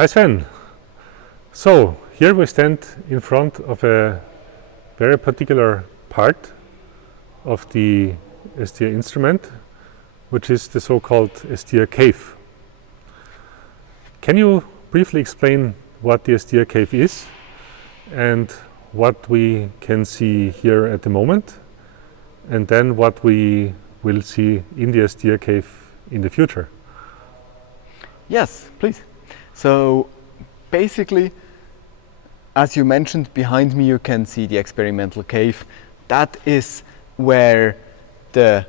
Hi Sven. So here we stand in front of a very particular part of the ESTIA instrument, which is the so-called ESTIA cave. Can you briefly explain what the ESTIA cave is and what we can see here at the moment, and then what we will see in the ESTIA cave in the future? Yes, please. So basically, as you mentioned, behind me you can see the experimental cave. That is where the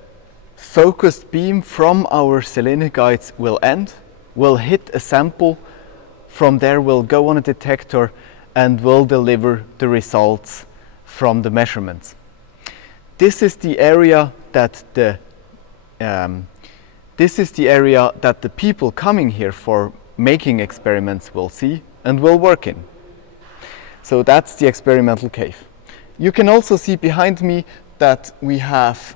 focused beam from our selenium guides will end, will hit a sample, from there will go on a detector and will deliver the results from the measurements. This is the area that the people coming here for making experiments will see and will work in. So that's the experimental cave. You can also see behind me that we have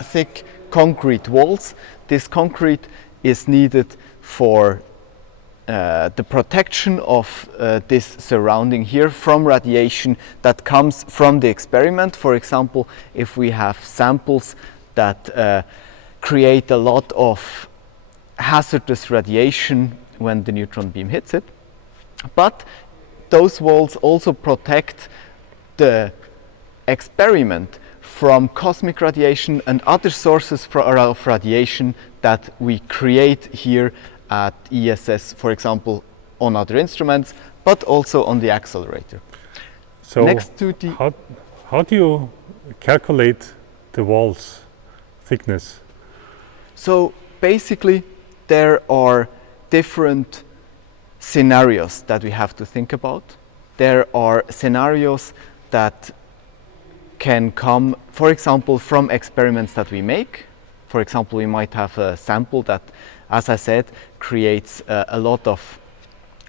thick concrete walls. This concrete is needed for the protection of this surrounding here from radiation that comes from the experiment. For example, if we have samples that create a lot of hazardous radiation when the neutron beam hits it. But those walls also protect the experiment from cosmic radiation and other sources of radiation that we create here at ESS, for example, on other instruments, but also on the accelerator. So how do you calculate the wall's thickness? So basically there are different scenarios that we have to think about. There are scenarios that can come, for example, from experiments that we make. For example, we might have a sample that, as I said, creates a lot of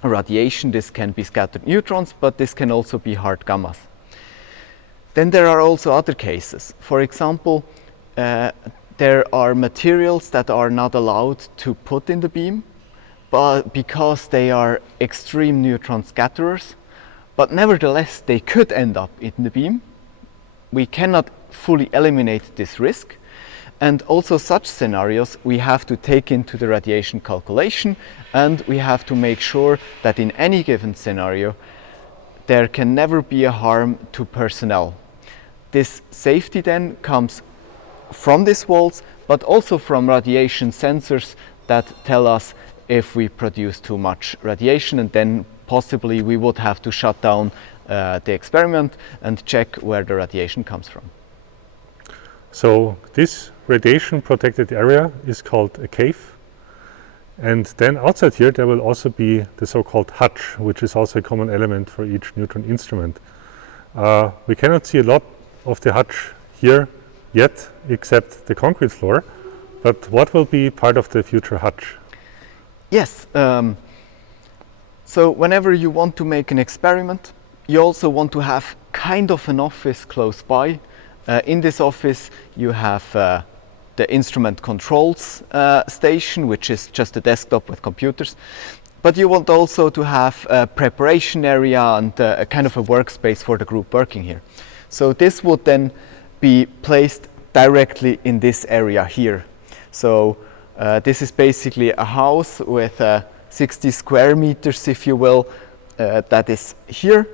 radiation. This can be scattered neutrons, but this can also be hard gammas. Then there are also other cases. For example, there are materials that are not allowed to put in the beam, but because they are extreme neutron scatterers, but nevertheless they could end up in the beam. We cannot fully eliminate this risk, and also such scenarios we have to take into the radiation calculation, and we have to make sure that in any given scenario there can never be a harm to personnel. This safety then comes from these walls, but also from radiation sensors that tell us if we produce too much radiation, and then possibly we would have to shut down the experiment and check where the radiation comes from. So this radiation protected area is called a cave, and then outside here there will also be the so-called hutch, which is also a common element for each neutron instrument. We cannot see a lot of the hutch here yet, except the concrete floor, but what will be part of the future hutch? Yes, so whenever you want to make an experiment, you also want to have kind of an office close by. In this office you have the instrument controls station, which is just a desktop with computers. But you want also to have a preparation area and a kind of a workspace for the group working here. So this would then be placed directly in this area here. So this is basically a house with 60 square meters, if you will, that is here.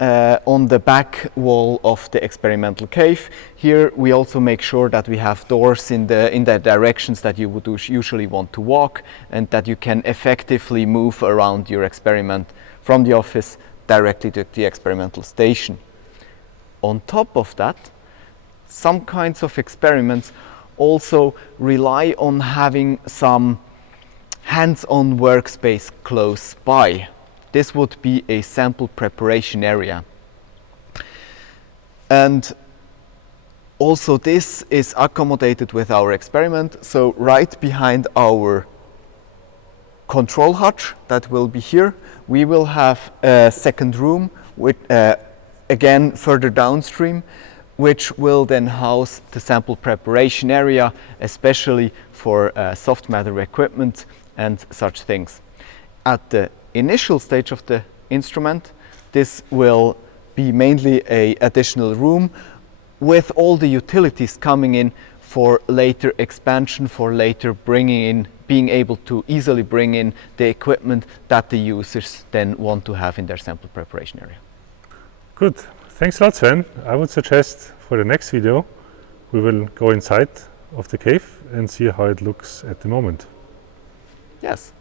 On the back wall of the experimental cave. Here we also make sure that we have doors in the directions that you would usually want to walk, and that you can effectively move around your experiment from the office directly to the experimental station. On top of that, some kinds of experiments also rely on having some hands-on workspace close by. This would be a sample preparation area. And also this is accommodated with our experiment. So right behind our control hutch that will be here, we will have a second room with again further downstream, which will then house the sample preparation area, especially for soft matter equipment and such things. At the initial stage of the instrument, this will be mainly an additional room with all the utilities coming in for later expansion, for later bringing in, being able to easily bring in the equipment that the users then want to have in their sample preparation area. Good. Thanks a lot, Sven. I would suggest for the next video we will go inside of the cave and see how it looks at the moment. Yes.